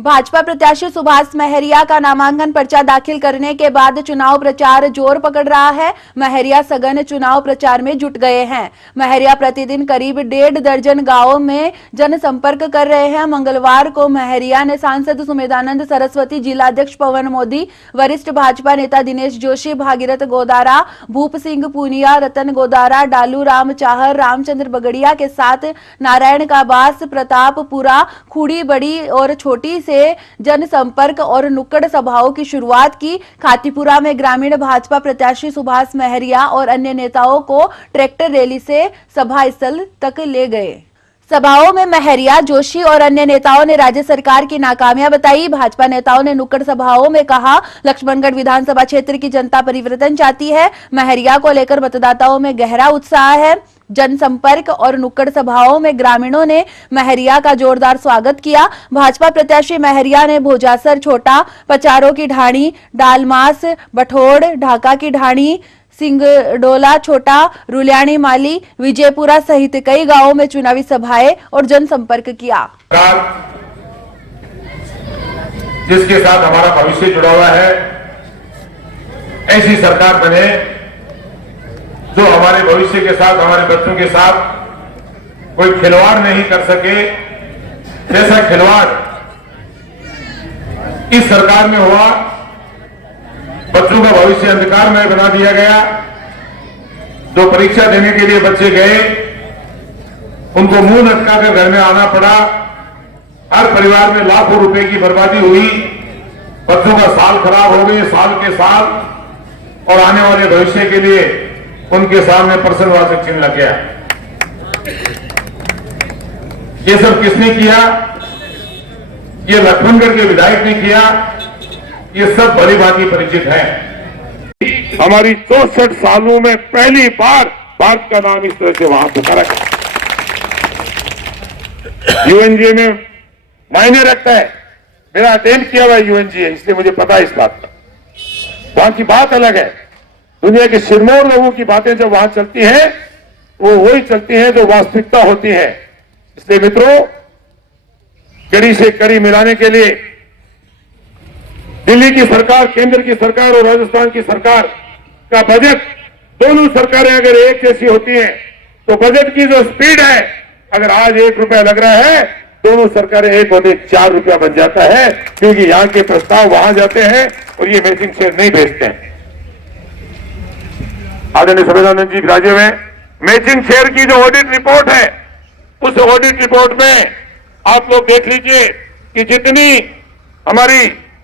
भाजपा प्रत्याशी सुभाष महरिया का नामांकन पर्चा दाखिल करने के बाद चुनाव प्रचार जोर पकड़ रहा है। महरिया सघन चुनाव प्रचार में जुट गए हैं। महरिया प्रतिदिन करीब 1.5 दर्जन गांवों में जनसंपर्क कर रहे हैं। मंगलवार को महरिया ने सांसद सुमेधानंद सरस्वती, जिलाध्यक्ष पवन मोदी, वरिष्ठ भाजपा नेता दिनेश जोशी, भागीरथ गोदारा, भूप सिंह पूनिया, रतन गोदारा, डालू राम चाहर, रामचंद्र बगड़िया के साथ नारायण काबास, प्रतापपुरा, खूड़ी बड़ी और छोटी से जनसंपर्क और नुक्कड़ सभाओं की शुरुआत की। खातीपुरा में ग्रामीण भाजपा प्रत्याशी सुभाष महरिया और अन्य नेताओं को ट्रैक्टर रैली से सभा स्थल तक ले गए। सभाओं में महरिया, जोशी और अन्य नेताओं ने राज्य सरकार की नाकामियां बताई। भाजपा नेताओं ने नुक्कड़ सभाओं में कहा, लक्ष्मणगढ़ विधानसभा क्षेत्र की जनता परिवर्तन चाहती है। महरिया को लेकर मतदाताओं में गहरा उत्साह है। जनसंपर्क और नुक्कड़ सभाओं में ग्रामीणों ने महरिया का जोरदार स्वागत किया। भाजपा प्रत्याशी महरिया ने भोजासर छोटा, पचारों की ढाणी, डालमास, बठोड़, ढाका की ढाणी, सिंगडोला छोटा, रुलियाणी माली, विजयपुरा सहित कई गांवों में चुनावी सभाएं और जनसंपर्क किया। जिसके साथ हमारा भविष्य जुड़ा हुआ है, ऐसी सरकार बने जो हमारे भविष्य के साथ, हमारे बच्चों के साथ कोई खिलवाड़ नहीं कर सके। जैसा खिलवाड़ इस सरकार में हुआ, बच्चों का भविष्य अंधकारमय बना दिया गया। जो परीक्षा देने के लिए बच्चे गए, उनको मुंह लटकाकर घर में आना पड़ा। हर परिवार में लाखों रुपए की बर्बादी हुई। बच्चों का साल खराब हो गए, साल के साल, और आने वाले भविष्य के लिए उनके सामने प्रश्नवाचक चिन्ह लग गया। ये सब किसने किया? ये लक्ष्मणगढ़ के विधायक ने किया। ये सब बड़ी बात परिचित है। हमारी 64 सालों में पहली बार भारत का नाम इस तरह से वहां पुकारा गया। यूएनजीए में मायने रखता है। मेरा अटेंड किया हुआ यूएनजीए, इसलिए मुझे पता है इस बात का। वहां की बात अलग है। दुनिया के सिरमौर लोगों की बातें जब वहां चलती हैं, वो वही चलती हैं जो वास्तविकता होती है। इसलिए मित्रों, कड़ी से कड़ी मिलाने के लिए दिल्ली की सरकार, केंद्र की सरकार और राजस्थान की सरकार का बजट, दोनों सरकारें अगर एक जैसी होती हैं तो बजट की जो स्पीड है, अगर आज 1 रुपया लग रहा है, दोनों सरकारें एक होते 4 रुपया बन जाता है, क्योंकि यहां के प्रस्ताव वहां जाते हैं और ये मैचिंग शेयर नहीं भेजते हैं। आदरणीय सुमेधानंद जी राज्य में मैचिंग शेयर की जो ऑडिट रिपोर्ट है, उस ऑडिट रिपोर्ट में आप लोग देख लीजिए कि जितनी हमारी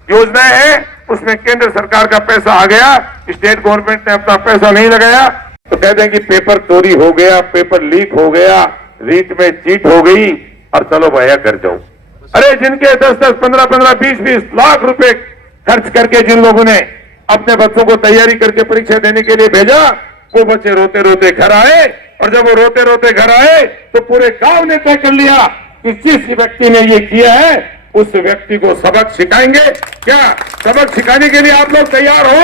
योजनाएं हैं, उसमें केंद्र सरकार का पैसा आ गया, स्टेट गवर्नमेंट ने अपना पैसा नहीं लगाया। तो कहते हैं कि पेपर चोरी हो गया, पेपर लीक हो गया, रीट में चीट हो गई और चलो भैया घर जाओ। अरे जिनके 10-10, 15-15, 20-20 लाख रुपए खर्च करके जिन लोगों ने अपने बच्चों को तैयारी करके परीक्षा देने के लिए भेजा, वो बच्चे रोते रोते घर आए, और जब वो रोते रोते घर आए तो पूरे गांव ने तय कर लिया कि जिस व्यक्ति ने ये किया है, उस व्यक्ति को सबक सिखाएंगे। क्या सबक सिखाने के लिए आप लोग तैयार हो?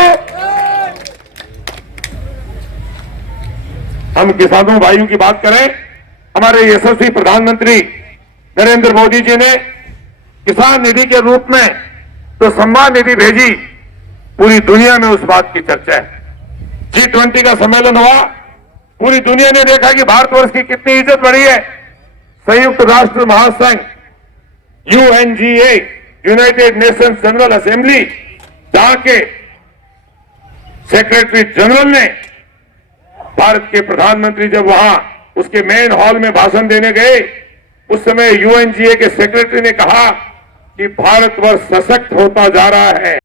हम किसानों भाइयों की बात करें, हमारे यशस्वी प्रधानमंत्री नरेंद्र मोदी जी ने किसान निधि के रूप में तो सम्मान निधि भेजी, पूरी दुनिया में उस बात की चर्चा है। G20 का सम्मेलन हुआ, पूरी दुनिया ने देखा कि भारतवर्ष की कितनी इज्जत बढ़ी है। संयुक्त राष्ट्र महासंघ UNGA, United Nations general assembly, जहां के सेक्रेटरी जनरल ने, भारत के प्रधानमंत्री जब वहां उसके मेन हॉल में भाषण देने गए, उस समय UNGA के सेक्रेटरी ने कहा कि भारतवर्ष सशक्त होता जा रहा है।